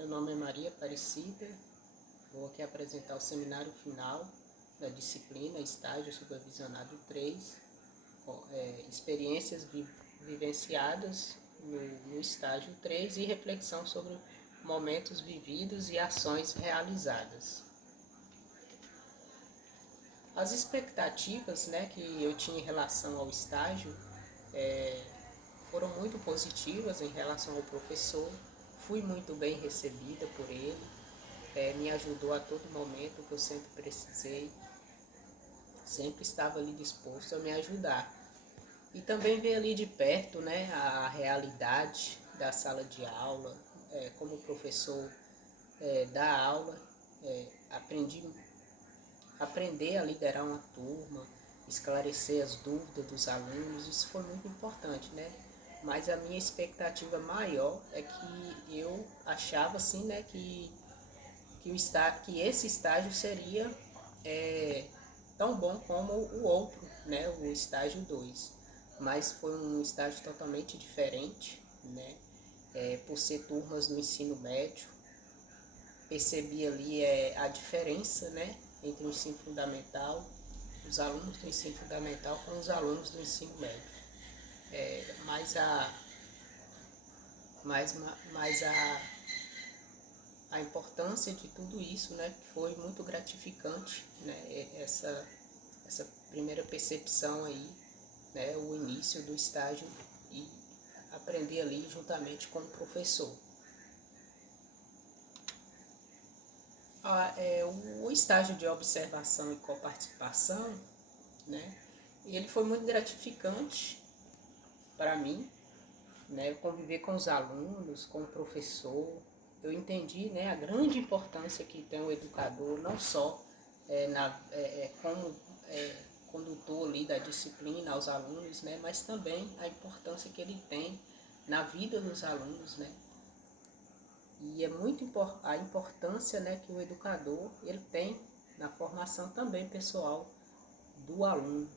Meu nome é Maria Aparecida, vou aqui apresentar o seminário final da disciplina Estágio Supervisionado 3, experiências vivenciadas no estágio 3 e reflexão sobre momentos vividos e ações realizadas. As expectativas, que eu tinha em relação ao estágio foram muito positivas em relação ao professor. Fui muito bem recebida por ele, me ajudou a todo momento que eu sempre precisei, sempre estava ali disposto a me ajudar. E também ver ali de perto, a realidade da sala de aula, como o professor dá aula, aprender a liderar uma turma, esclarecer as dúvidas dos alunos, isso foi muito importante, Mas a minha expectativa maior é que eu achava assim, que esse estágio seria tão bom como o outro, o estágio 2. Mas foi um estágio totalmente diferente, por ser turmas no ensino médio. Percebi ali a diferença, entre o ensino fundamental, os alunos do ensino fundamental com os alunos do ensino médio. Mas a importância de tudo isso, foi muito gratificante, essa primeira percepção aí, o início do estágio e aprender ali juntamente com o professor. O estágio de observação e coparticipação, ele foi muito gratificante para mim, conviver com os alunos, com o professor. Eu entendi, a grande importância que tem o educador, não só como condutor ali da disciplina aos alunos, mas também a importância que ele tem na vida dos alunos, E é muito a importância, que o educador ele tem na formação também pessoal do aluno,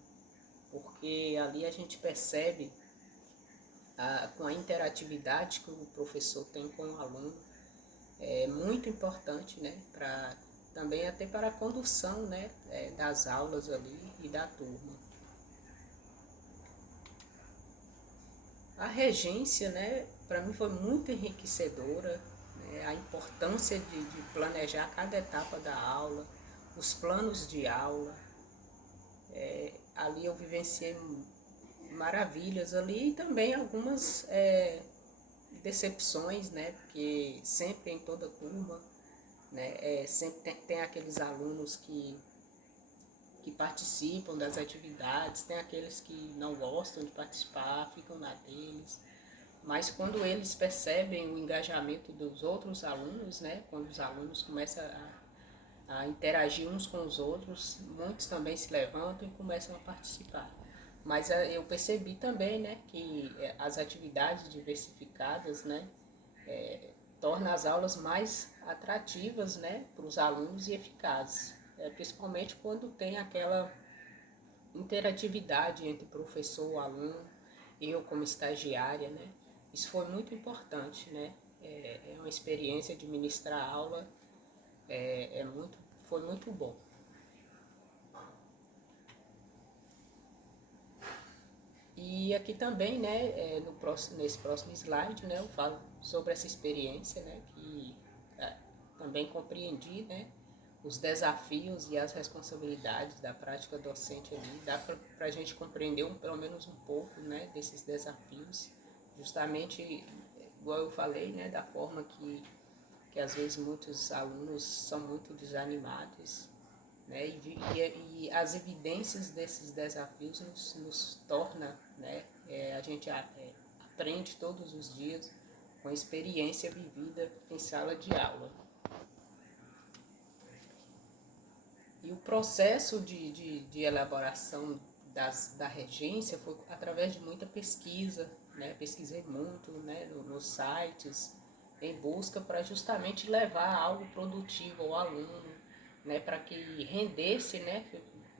porque ali a gente percebe com a interatividade que o professor tem com o aluno, é muito importante, também até para a condução, das aulas ali e da turma. A regência, para mim foi muito enriquecedora, a importância de planejar cada etapa da aula, os planos de aula. Ali eu vivenciei maravilhas ali e também algumas decepções, porque sempre em toda turma, sempre tem aqueles alunos que participam das atividades, tem aqueles que não gostam de participar, ficam na deles. Mas quando eles percebem o engajamento dos outros alunos, quando os alunos começam a interagir uns com os outros, muitos também se levantam e começam a participar. Mas eu percebi também, que as atividades diversificadas, tornam as aulas mais atrativas, para os alunos e eficazes, principalmente quando tem aquela interatividade entre professor, aluno, eu como estagiária, Isso foi muito importante, É uma experiência de ministrar aula, foi muito bom. E aqui também, nesse próximo slide, eu falo sobre essa experiência, que também compreendi, os desafios e as responsabilidades da prática docente ali. Dá para a gente compreender pelo menos um pouco, desses desafios, justamente igual eu falei, da forma que às vezes muitos alunos são muito desanimados, e as evidências desses desafios nos torna, a gente aprende todos os dias com a experiência vivida em sala de aula. E o processo de elaboração da regência foi através de muita pesquisa, Pesquisei muito, nos sites, em busca para justamente levar algo produtivo ao aluno, para que rendesse,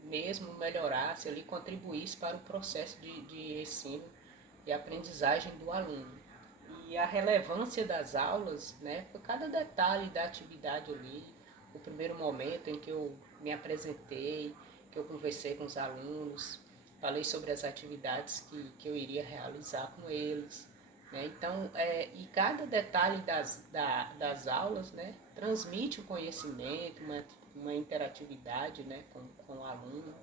mesmo melhorasse, ali, contribuísse para o processo de ensino e aprendizagem do aluno. e a relevância das aulas, né, por cada detalhe da atividade ali, o primeiro momento em que eu me apresentei, que eu conversei com os alunos, falei sobre as atividades que eu iria realizar com eles, né? Então, e cada detalhe das aulas, né, transmite um conhecimento, uma interatividade, né, com o aluno,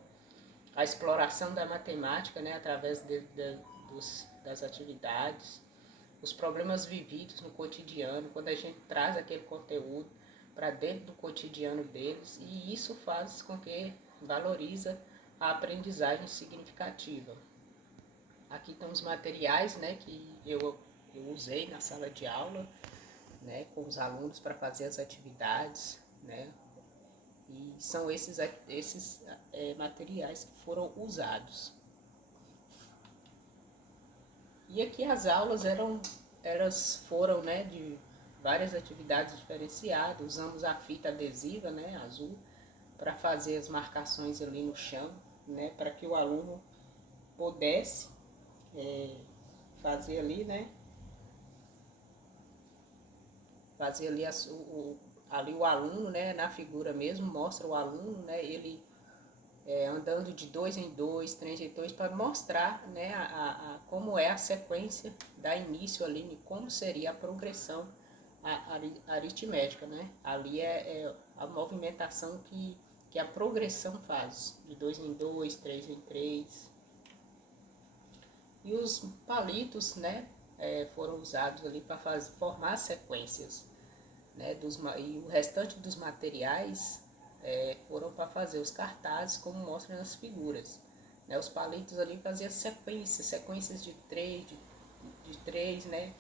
a exploração da matemática, né, através das atividades, os problemas vividos no cotidiano, quando a gente traz aquele conteúdo para dentro do cotidiano deles, e isso faz com que valoriza a aprendizagem significativa. Aqui estão os materiais, né, que eu usei na sala de aula, né, com os alunos para fazer as atividades, né, e são esses materiais que foram usados. E aqui as aulas elas foram, né, de várias atividades diferenciadas. Usamos a fita adesiva, né, azul, para fazer as marcações ali no chão, né, para que o aluno pudesse fazer ali, né, fazer ali ali o aluno, né, na figura mesmo, mostra o aluno, né, ele andando de 2 em 2, 3 em 2, para mostrar, né, como é a sequência da início ali, como seria a progressão aritmética, né? Ali é a movimentação que a progressão faz, de 2 em 2, 3 em 3. E os palitos, né, foram usados ali para formar sequências, né, e o restante dos materiais foram para fazer os cartazes, como mostram nas figuras. Né, os palitos ali faziam sequências de três, né,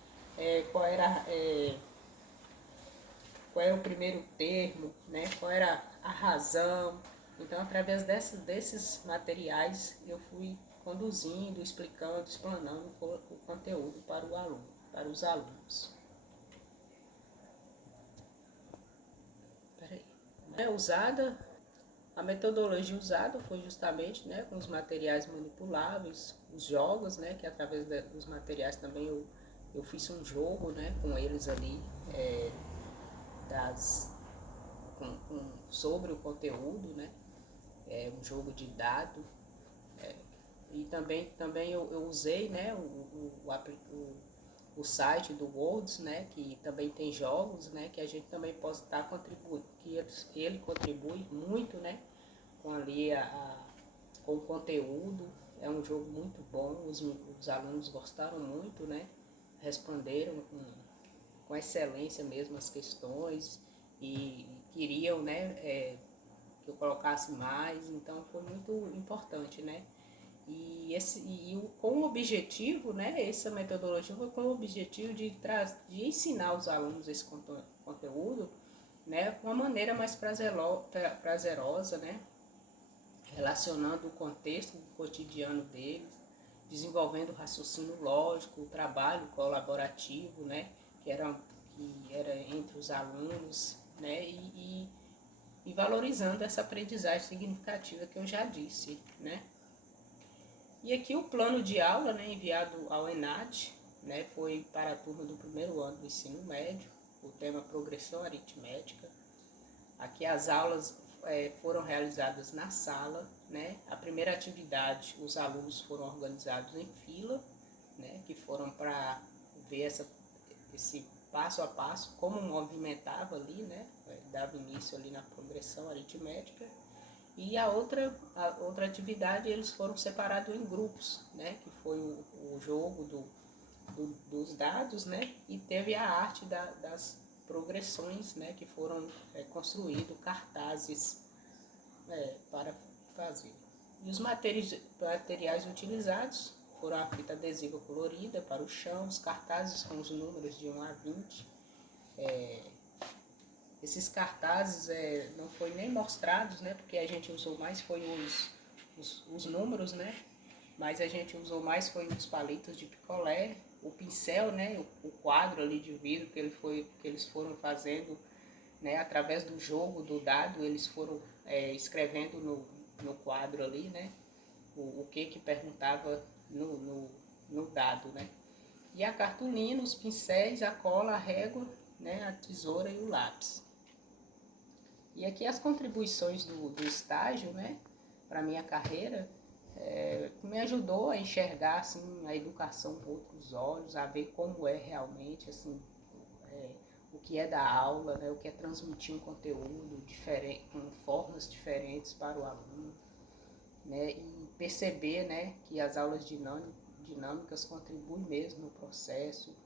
qual era o primeiro termo, né, qual era a razão. Então, através desses materiais, eu fui conduzindo, explicando, explanando o conteúdo para o aluno, para os alunos. A metodologia usada foi justamente, né, com os materiais manipuláveis, os jogos, né, que através dos materiais também eu fiz um jogo, né, com eles ali, sobre o conteúdo, né, um jogo de dado, e também eu usei, né, o site do Worlds, né, que também tem jogos, né, que a gente também pode estar contribuindo, que ele contribui muito, né, com ali com o conteúdo. É um jogo muito bom, os alunos gostaram muito, né, responderam com excelência mesmo as questões e queriam, né, que eu colocasse mais, então foi muito importante, né. Com o objetivo, né, essa metodologia foi com o objetivo de ensinar os alunos esse conteúdo, né, com uma maneira mais prazerosa, né, relacionando o contexto do cotidiano deles, desenvolvendo o raciocínio lógico, o trabalho colaborativo, né, que era entre os alunos, né, e valorizando essa aprendizagem significativa que eu já disse, né. E aqui o plano de aula, né, enviado ao ENAD, né, foi para a turma do primeiro ano do ensino médio, o tema progressão aritmética. Aqui as aulas foram realizadas na sala, né. A primeira atividade, os alunos foram organizados em fila, né, que foram para ver esse passo a passo, como movimentava ali, né, dava início ali na progressão aritmética. E a outra atividade, eles foram separados em grupos, né, que foi o jogo dos dados, né, e teve a arte das progressões, né, que foram construídos cartazes para fazer. E os materiais utilizados foram a fita adesiva colorida para o chão, os cartazes com os números de 1 a 20. Esses cartazes não foi nem mostrados, né, porque a gente usou mais foi os números, né, mas a gente usou mais foi os palitos de picolé, o pincel, né, o quadro ali de vidro que eles foram fazendo, né, através do jogo do dado, eles foram escrevendo no quadro ali, né, o que perguntava no dado, né. E a cartolina, os pincéis, a cola, a régua, né, a tesoura e o lápis. E aqui as contribuições do estágio, né, para minha carreira, me ajudou a enxergar assim a educação com outros olhos, a ver como é realmente assim o que é dar aula, né, o que é transmitir um conteúdo diferente, com formas diferentes para o aluno, né, e perceber, né, que as aulas dinâmicas contribuem mesmo no processo.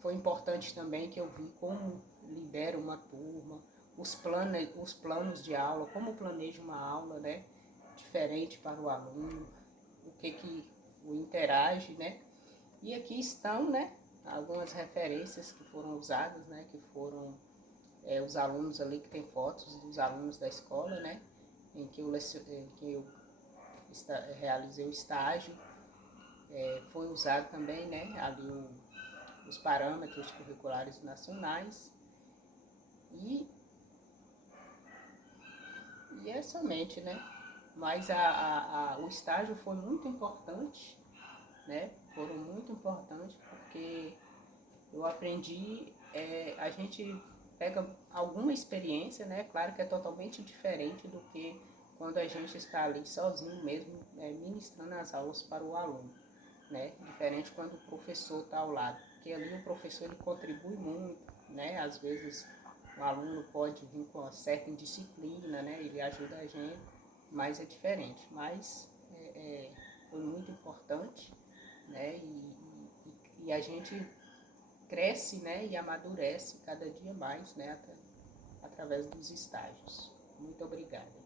Foi importante também que eu vi como lidero uma turma, os planos de aula, como planejo uma aula, né, diferente para o aluno, o que o interage, né. E aqui estão, né, algumas referências que foram usadas, né, que foram os alunos ali, que tem fotos dos alunos da escola, né, em que eu realizei o estágio. Foi usado também, né, ali os parâmetros curriculares nacionais. E, e é somente, né? Mas o estágio foi muito importante, né? Foram muito importantes porque eu aprendi, a gente pega alguma experiência, né? Claro que é totalmente diferente do que quando a gente está ali sozinho mesmo, ministrando as aulas para o aluno, né? Diferente quando o professor está ao lado, porque ali o professor ele contribui muito, né? Às vezes o aluno pode vir com uma certa indisciplina, né? Ele ajuda a gente, mas é diferente. Mas foi muito importante, né? E a gente cresce, né? E amadurece cada dia mais, né? Através dos estágios. Muito obrigada.